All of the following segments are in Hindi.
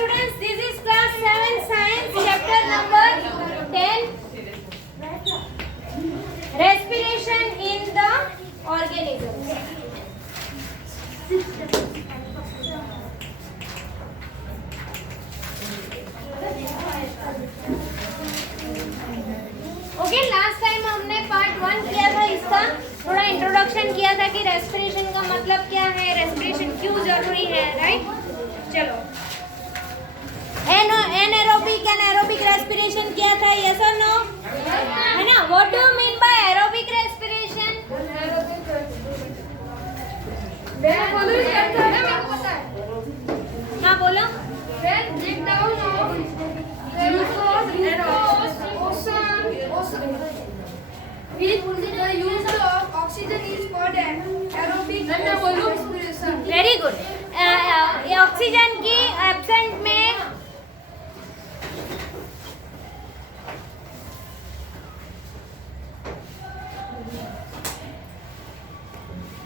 students, this is class 7 science chapter number 10, respiration in the organisms. Okay, last time हमने पार्ट 1 किया था, इसका थोड़ा इंट्रोडक्शन किया था कि रेस्पिरेशन का मतलब क्या है, रेस्पिरेशन क्यों जरूरी है, राइट। चलो, एनारोबिक एंड एरोबिक रेस्पिरेशन किया था, यस और नो, है ना। What do you mean by aerobic respiration? हाँ बोलो। Very good. ऑक्सीजन की एब्सेंट में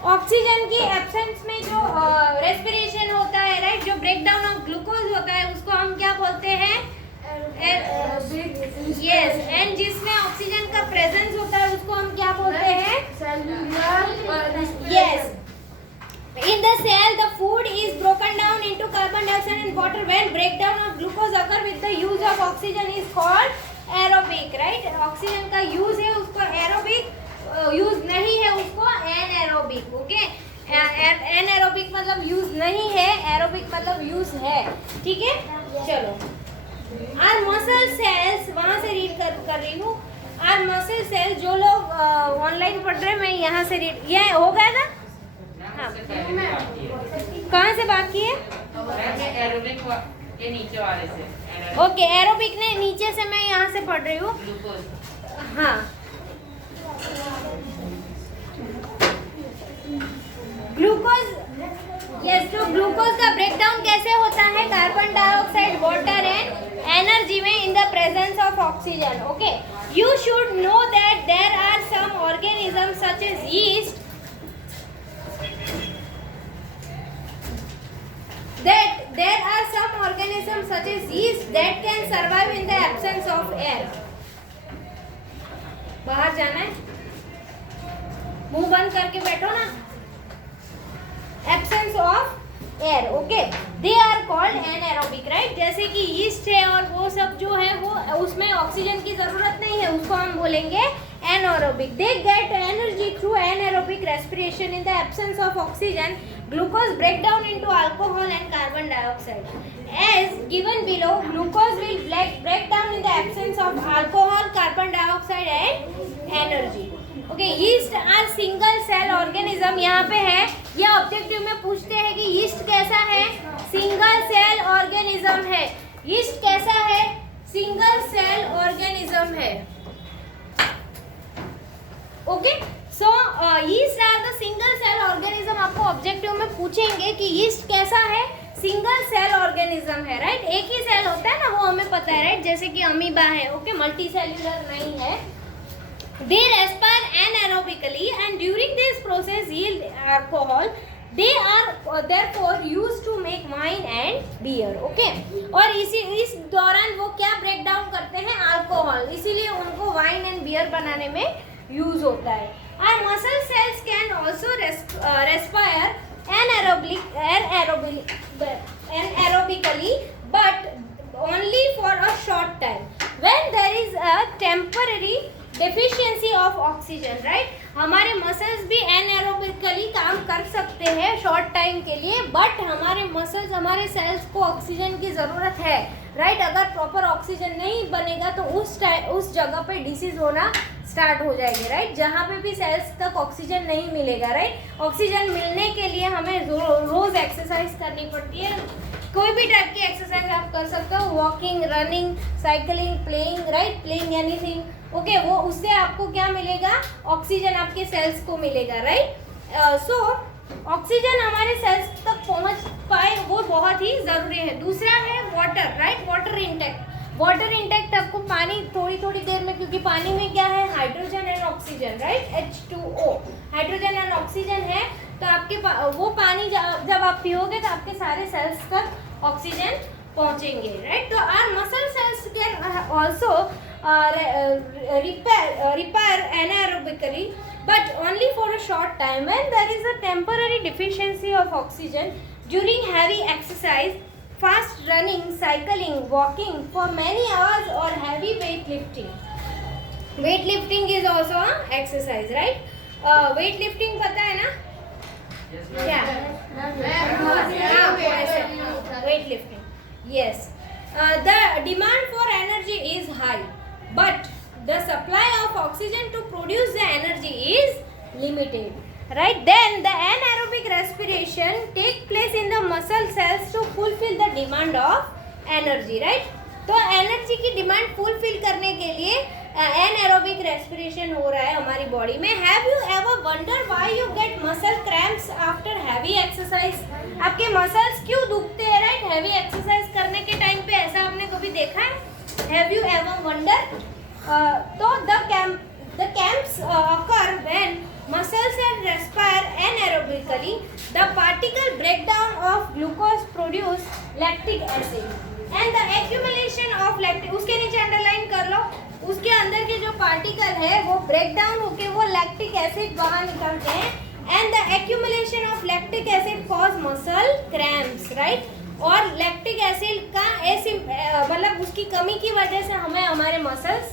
ऑक्सीजन की एब्सेंस में जो रेस्पिरेशन होता है, राइट, जो ब्रेक डाउन ऑफ ग्लूकोज होता है उसको हम क्या बोलते हैं? यस। एंड जिसमें ऑक्सीजन का प्रेजेंस होता है उसको हम क्या बोलते हैं? Yes. In the cell, the food is broken down into carbon dioxide and water. When breakdown of glucose occur with the use of oxygen is called aerobic, right? Oxygen का यूज है उसको एरोबिक, यूज नहीं है उसको एनएरोबिक। ओके, एनएरोबिक मतलब यूज नहीं है, एरोबिक मतलब यूज है, ठीक है। चलो, आर मसल सेल्स, वहाँ से रीड कर रही हूँ। आर मसल सेल्स, जो लोग ऑनलाइन पढ़ रहे हैं, मैं यहाँ से रीड, ये हो गया था। हाँ, कहाँ से बाकी है? एरोबिक के नीचे वाले से। ओके, एरोबिक ने नीचे से, मैं यहाँ से पढ़ रही हूँ। हाँ, ग्लूकोज, यस। तो ग्लूकोज का ब्रेकडाउन कैसे होता है? Carbon dioxide, water and energy में in the presence of oxygen. Okay, you should know that there are some organism such as yeast that can survive in the absence of air. बाहर जाना है, मुंह बंद करके बैठो ना। Absence of air, okay? They are called anaerobic, right? जैसे कि यीस्ट है और वो सब जो है वो उसमें ऑक्सीजन की जरूरत नहीं है, उसको हम बोलेंगे anaerobic. They get energy through anaerobic respiration in the absence of oxygen. Glucose break down into alcohol and carbon dioxide. As given below, glucose will break down in the absence of alcohol, carbon dioxide and energy. Okay, yeast are single cell organism. यहाँ पे है, ये ऑब्जेक्टिव में पूछते हैं कि यीस्ट कैसा है? सिंगल सेल ऑर्गेनिज्म है। यीस्ट कैसा है? सिंगल सेल ऑर्गेनिज्म है। Okay, so yeast are the single cell organism. आपको ऑब्जेक्टिव में पूछेंगे कि यीस्ट कैसा है? सिंगल सेल ऑर्गेनिज्म है, राइट। एक ही सेल होता है ना, वो हमें पता है, राइट, जैसे कि अमीबा है। ओके, मल्टी सेल्युलर नहीं है। They respire anaerobically and during this process yield alcohol. They are therefore used to make wine and beer. Okay, और इस दौरान वो क्या ब्रेक डाउन करते हैं? अल्कोहल, इसीलिए उनको वाइन एंड बियर बनाने में यूज होता है। Our muscle cells can also respire anaerobically, but only for a short time. When there is a temporary deficiency of oxygen, right? हमारे मसल्स भी एनएरोबिकली काम कर सकते हैं शॉर्ट टाइम के लिए, बट हमारे मसल्स, हमारे सेल्स को ऑक्सीजन की ज़रूरत है, राइट। अगर प्रॉपर ऑक्सीजन नहीं बनेगा तो उस जगह पे डिसीज होना स्टार्ट हो जाएगी, राइट। जहाँ पे भी सेल्स तक ऑक्सीजन नहीं मिलेगा, राइट। ऑक्सीजन मिलने के लिए हमें रोज़ एक्सरसाइज करनी पड़ती है। कोई भी टाइप की एक्सरसाइज आप कर सकते हो, walking, running, cycling, playing, right, playing anything. Okay, वो उससे आपको क्या मिलेगा? ऑक्सीजन आपके सेल्स को मिलेगा, राइट। सो ऑक्सीजन हमारे सेल्स तक पहुंच पाए वो बहुत ही ज़रूरी है। दूसरा है water, right, water intake. Water intact आपको पानी थोड़ी थोड़ी देर में, क्योंकि पानी में क्या है? Hydrogen and oxygen, right, H2O, hydrogen and oxygen है। तो आपके वो पानी जब आप पियोगे तो आपके सारे सेल्स तक ऑक्सीजन पहुंचेंगे, राइट. तो our muscle cells can also repair anaerobically, but only for a short time. When there is a temporary deficiency of oxygen during heavy exercise, fast running, cycling, walking for many hours, or heavy weightlifting. Weightlifting is also an exercise, right? Weightlifting पता है ना क्या? Weightlifting. Yes. The demand for energy is high, but the supply of oxygen to produce the energy is limited. Right? Then the anaerobic respiration take place in the muscle cells to fulfill the demand of energy. Right? तो एनर्जी की डिमांड फुलफिल करने के लिए एनएरोबिक रेस्पिरेशन हो रहा है हमारी बॉडी में. Have you ever wonder why you get muscle cramps after heavy exercise? आपके मसल्स क्यों दुखते हैं, राइट, हैवी एक्सरसाइज करने के टाइम पे? ऐसा आपने कभी देखा है? Have you ever wonder? तो the cramps occur when muscle cells respire anaerobically. The particle breakdown of glucose produce lactic acid and the accumulation of lactic. उसके नीचे अंडरलाइन कर लो. उसके अंदर के जो पार्टिकल है वो ब्रेक डाउन होके वो लैक्टिक एसिड बाहर निकलते हैं. And the accumulation of lactic acid cause muscle cramps, right. और लैक्टिक एसिड का ऐसी मतलब उसकी कमी की वजह से हमें हमारे मसल्स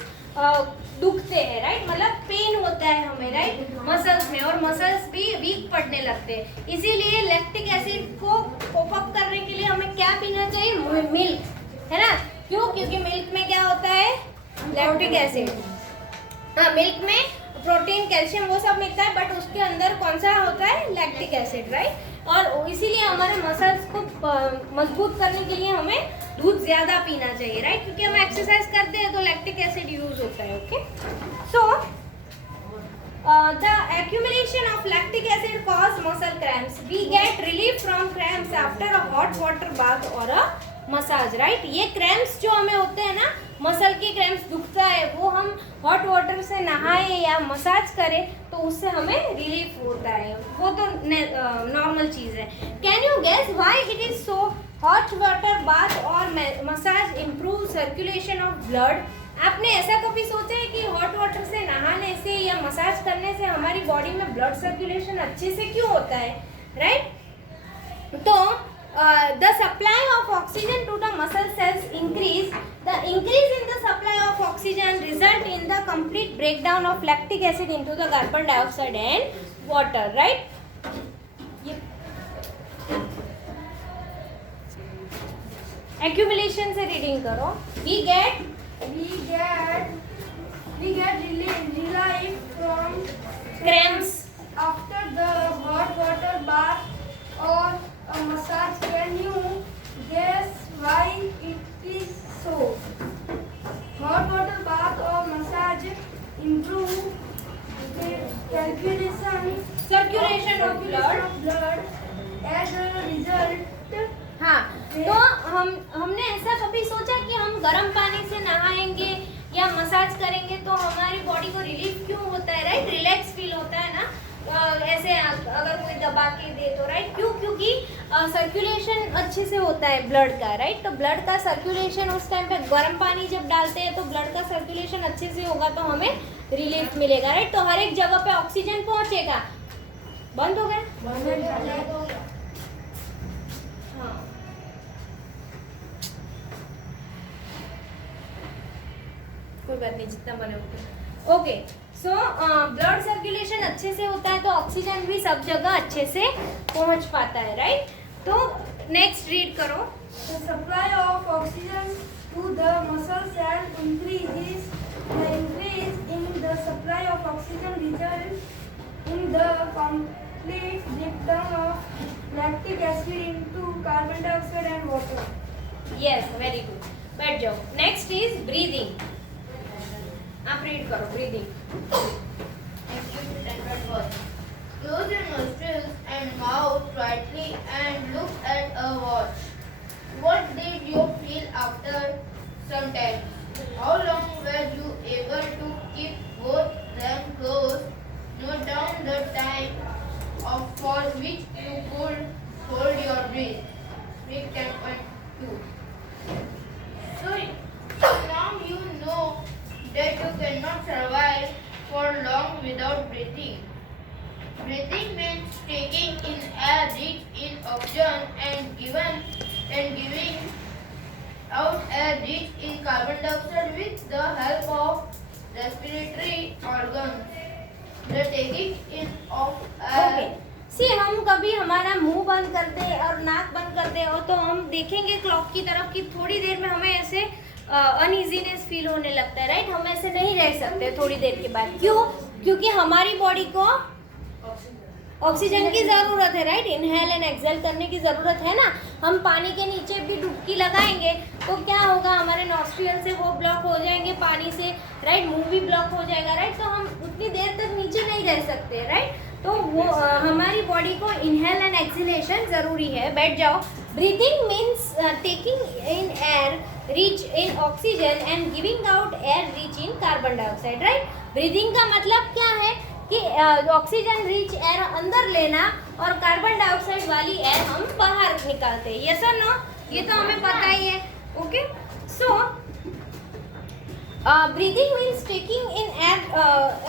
दुखते हैं, राइट. मतलब पेन होता है हमें, राइट, मसल्स में, और मसल्स भी वीक पड़ने लगते हैं. इसीलिए लैक्टिक एसिड को कोप अप करने के लिए हमें क्या पीना चाहिए? मिल्क, है ना. क्यों? क्योंकि मिल्क में क्या होता है? Lactic acid. हाँ, मिल्क में प्रोटीन, कैल्शियम वो सब मिलता है, बट उसके अंदर कौन सा होता है? Lactic acid, right. और इसीलिए हमारे मसल्स को मजबूत करने के लिए हमें दूध ज़्यादा पीना चाहिए, राइट, क्योंकि हम एक्सरसाइज करते हैं तो लैक्टिक एसिड यूज होता है. Okay. So the accumulation of lactic acid cause muscle cramps. We get relief from cramps after a hot water bath or a massage, right. ये cramps जो हमें होते हैं ना, मसल के क्रैम्प्स दुखता है, वो हम हॉट वाटर से नहाए या मसाज करें तो उससे हमें रिलीफ होता है. वो तो नॉर्मल चीज़ है. Can you guess why it is so? Hot water bath और massage improve circulation of blood. आपने ऐसा कभी सोचा है कि हॉट वाटर से नहाने से या मसाज करने से हमारी बॉडी में ब्लड सर्कुलेशन अच्छे से क्यों होता है, राइट. तो the supply of oxygen to the muscle cells increase. The increase in the supply of oxygen result in the complete breakdown of lactic acid into the carbon dioxide and water, right. Accumulation से रीडिंग करो. We get relief from cramps after the hot water bath or a massage. Can you guess why it is so? Hot water bath or massage improve the circulation of blood. As a result. हाँ, तो हमने ऐसा कभी सोचा कि हम गर्म पानी से नहाएंगे या मसाज करेंगे तो हमारी बॉडी को रिलीफ क्यों होता है, राइट, रिलैक्स फील होता है ना. ऐसे अगर कोई दबा के दे तो, राइट. क्यों? क्योंकि सर्कुलेशन अच्छे से होता है ब्लड का, राइट. तो ब्लड का सर्कुलेशन उस टाइम पे गर्म पानी जब डालते हैं तो ब्लड का सर्कुलेशन अच्छे से होगा तो हमें रिलीफ मिलेगा, राइट. तो हर एक जगह पे ऑक्सीजन पहुंचेगा. बंद हो गया. हाँ, कोई बात नहीं, जितना बने उतना. ओके. सो ब्लड सर्कुलेशन अच्छे से होता है तो ऑक्सीजन भी सब जगह अच्छे से पहुंच पाता है, राइट. तो नेक्स्ट रीड करो. The supply of oxygen to the muscle cell increases. The increase in the supply of oxygen results in the complete breakdown of lactic acid into carbon dioxide and water. Yes, very good. बैठ जाओ. Next is breathing. आप रीड करो. Breathing. Close your nostrils and mouth tightly and look at a watch. What did you feel after some time? How long were you able to keep both them closed? Note down the time for which you could hold your breath. Make 10.2. and giving out air rich in carbon dioxide with the help of respiratory organs. The taking in of air. Okay see हम कभी हमारा मुंह बंद कर दे और नाक बंद कर दे और तो हम देखेंगे क्लॉक की तरफ कि थोड़ी देर में हमें ऐसे अनइजीनेस फील होने लगता है, राइट? हम ऐसे नहीं रह सकते थोड़ी देर के बाद। क्यों? क्योंकि हमारी बॉडी को ऑक्सीजन की ज़रूरत है, राइट? इनहेल एंड एक्सेल करने की ज़रूरत है ना। हम पानी के नीचे भी डुबकी लगाएंगे तो क्या होगा, हमारे नॉस्ट्रियल से वो ब्लॉक हो जाएंगे पानी से, राइट? मुंह भी ब्लॉक हो जाएगा, राइट? तो हम उतनी देर तक नीचे नहीं रह सकते, राइट? तो वो हमारी बॉडी को इनहेल एंड एक्सहेलेशन ज़रूरी है। बैठ जाओ। Breathing means taking in air rich in oxygen and giving out air rich in carbon dioxide, right? Breathing का मतलब क्या है कि ऑक्सीजन रिच एयर अंदर लेना और कार्बन डाइऑक्साइड वाली एयर हम बाहर निकालते हैं। यस और नो? ये तो हमें पता ही है। Okay, so breathing means taking in air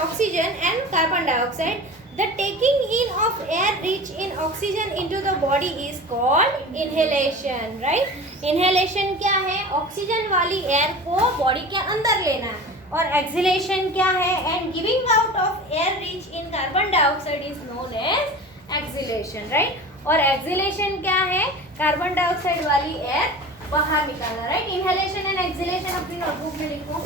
oxygen and carbon dioxide. The taking in of air rich in oxygen into the body is called inhalation, right? Inhalation क्या है? ऑक्सीजन वाली एयर को बॉडी के अंदर लेना है। और एक्सहेलेशन क्या है? And giving out of air rich in carbon dioxide is known as exhalation, right? और एक्सहेलेशन क्या है? कार्बन डाइऑक्साइड वाली एयर बाहर निकालना, राइट? इनहेलेशन एंड एक्सहेलेशन अपनी नोटबुक में लिखो।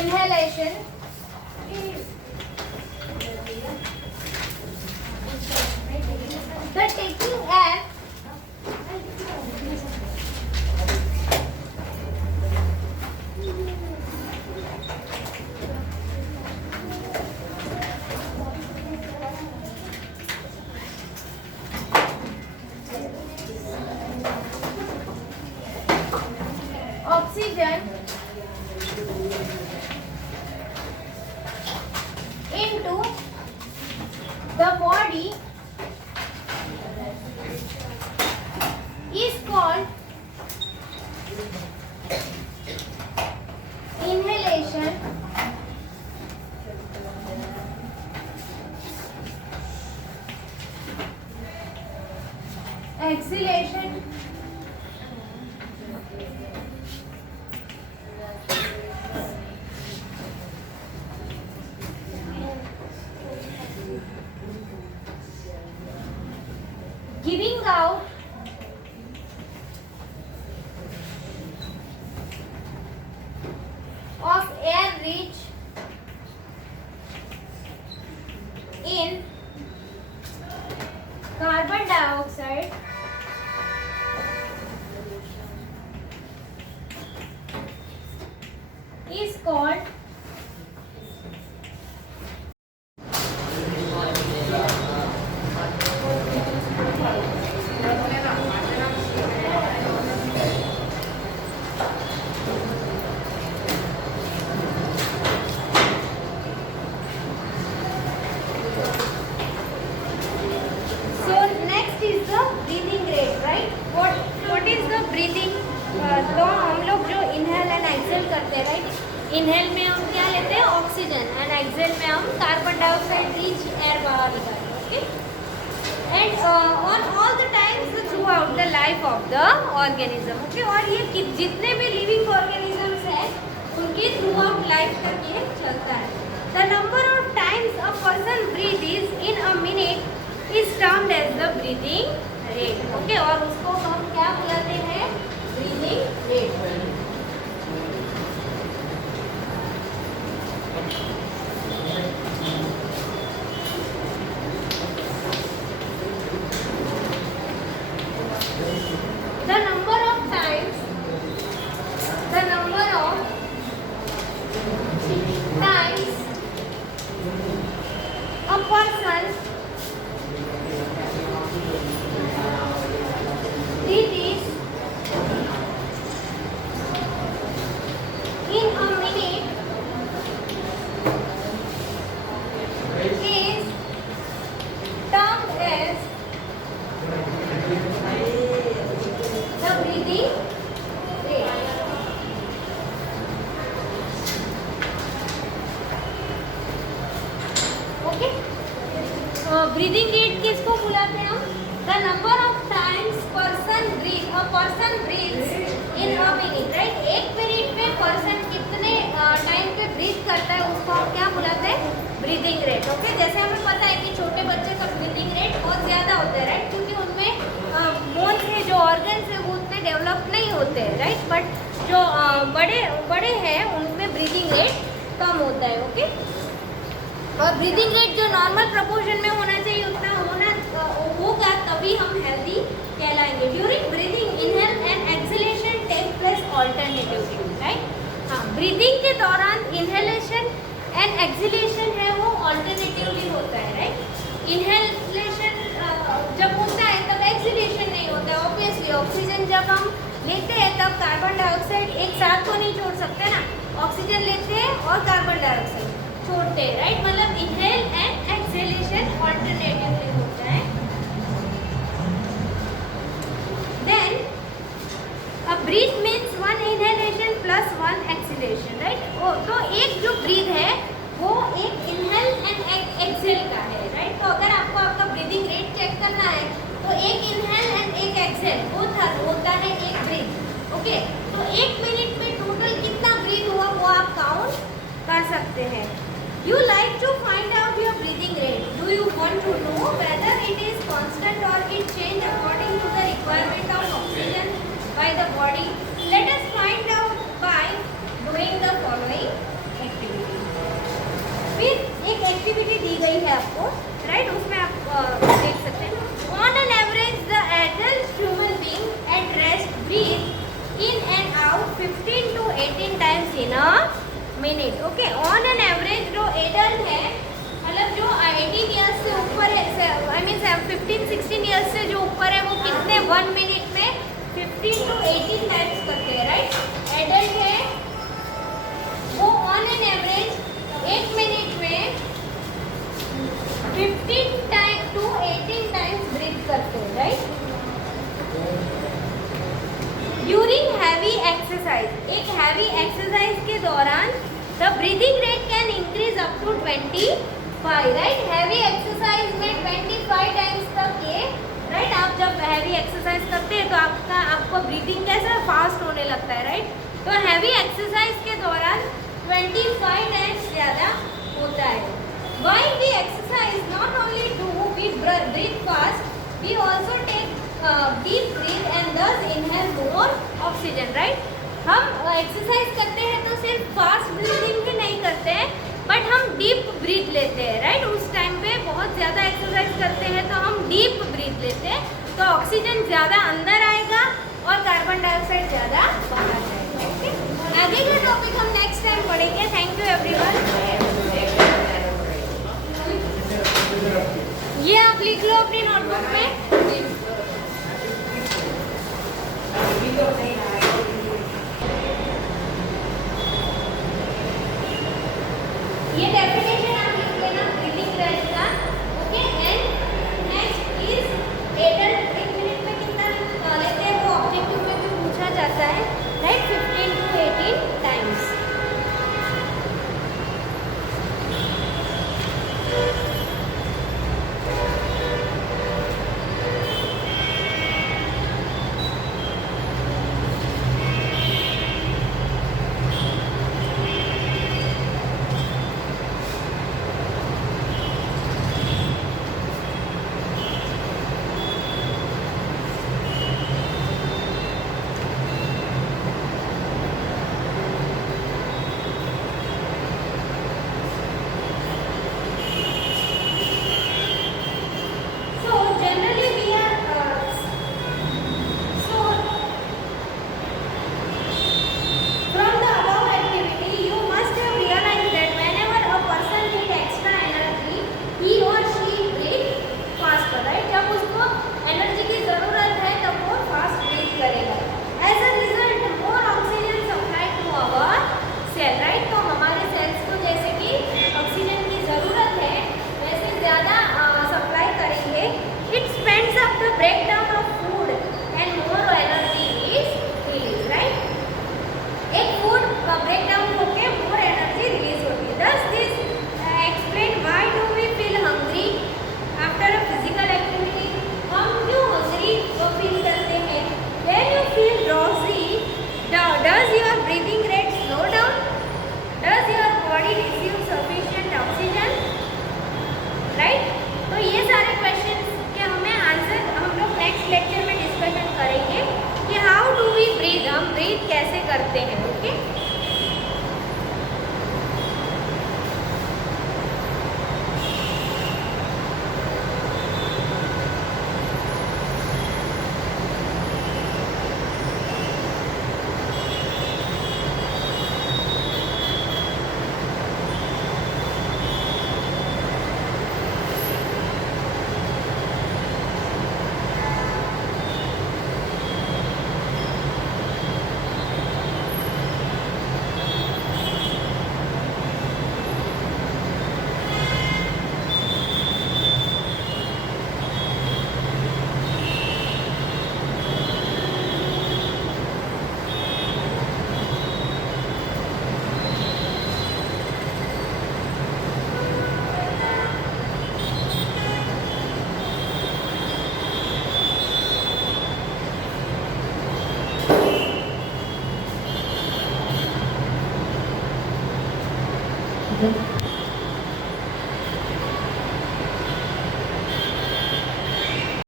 Inhalation the taking air oxygen into the body is called inhalation. Exhalation giving out of air rich in carbon dioxide is called तो हम लोग जो इनहेल एंड एक्सेल करते हैं, राइट? इनहेल में हम क्या लेते हैं? ऑक्सीजन। एंड एक्सेल में हम कार्बन डाइऑक्साइड रिच एयर बाहर निकालते हैं। Okay, and on all the times through out the life of the organism. Okay, और ये जितने भी लिविंग ऑर्गेनिजम्स हैं उनकी थ्रू आउट लाइफ तक ये चलता है। The number of times a person breathe is in a minute is termed as the breathing rate. Okay, और उसको हम क्या बुलाते हैं? Breathing rate. The number of times a person breathes in a minute okay. जैसे हमें पता है कि छोटे बच्चे का ब्रीदिंग रेट बहुत ज़्यादा होता है, राइट, क्योंकि उनमें बोन्स है, जो ऑर्गन्स है वो उतने डेवलप नहीं होते हैं, राइट, बट जो बड़े हैं उनमें ब्रीदिंग रेट कम होता है, ओके। और ब्रीदिंग रेट जो नॉर्मल प्रपोर्शन में होना चाहिए उतना होगा, तभी हम हेल्दी कहलाएंगे। During breathing inhale and exhalation take place alternatively, right. हाँ, ब्रीदिंग के दौरान इनहेलेशन एंड एक्सहेलेशन है वो ऑल्टरनेटिवली होता है, राइट। इनहेलेशन जब होता है तब एक्सहेलेशन नहीं होता है, ऑब्वियसली। ऑक्सीजन जब हम लेते हैं तब कार्बन डाइऑक्साइड एक साथ तो नहीं छोड़ सकते ना, ऑक्सीजन लेते हैं और कार्बन डाइऑक्साइड छोड़ते हैं, राइट। मतलब इनहेल एंड एक्सहेलेशन ऑल्टरनेटिवली होता है। Then a breath means 1 inhalation plus 1 exhalation, right. तो एक जो ब्रीथ है वो एक इनहेल एंड एक्सहेल का है, राइट। तो अगर आपको आपका ब्रीदिंग रेट चेक करना है तो एक इनहेल एंड एक एक्सहेल बोथ होता है एक ब्रीथ, ओके। तो 1 मिनट में टोटल कितना ब्रीथ हुआ वो आप काउंट कर सकते हैं। You like to find out your breathing rate. Do you want to know whether it is constant or it change according to the requirement of oxygen by the body? Let us find out by doing the following activity. फिर एक एक्टिविटी दी गई है आपको, राइट, उसमें आप देख सकते हैं। On an average, the adult human being at rest breathe in and out 15 to 18 times in a minute, okay. On an average जो एडल्ट है, मतलब जो 18 ईयर्स से ऊपर है, आई मीन 15-16 ईयर्स से जो ऊपर है, वो कितने 1 मिनट में 15 to 18 टाइम्स करते हैं, राइट। एडल्ट है वो ऑन एन एवरेज 1 मिनट में 15 to 18 टाइम्स ब्रीथ करते हैं, राइट। ड्यूरिंग हैवी एक्सरसाइज, एक हैवी एक्सरसाइज के दौरान the breathing rate can increase up to 25, right. Heavy exercise में 25 टाइम्स तक ये, राइट, आप जब हैवी एक्सरसाइज करते हैं तो आपको ब्रीदिंग कैसा फास्ट होने लगता है, राइट। तो हैवी एक्सरसाइज के दौरान 25 टाइम्स ज़्यादा होता है। While we exercise, not only do we breathe fast, we also take deep breath and thus inhale more oxygen, right? हम एक्सरसाइज करते हैं तो सिर्फ फास्ट ब्रीदिंग भी नहीं करते हैं, बट हम डीप ब्रीथ लेते हैं, राइट। उस टाइम पे बहुत ज़्यादा एक्सरसाइज करते हैं तो हम डीप ब्रीथ लेते हैं, तो ऑक्सीजन ज़्यादा अंदर आएगा और कार्बन डाइऑक्साइड ज़्यादा बाहर जाएगा, ओके। आगे का टॉपिक हम नेक्स्ट टाइम पढ़ेंगे। Thank you everyone. ये आप लिख लो अपनी नोटबुक में।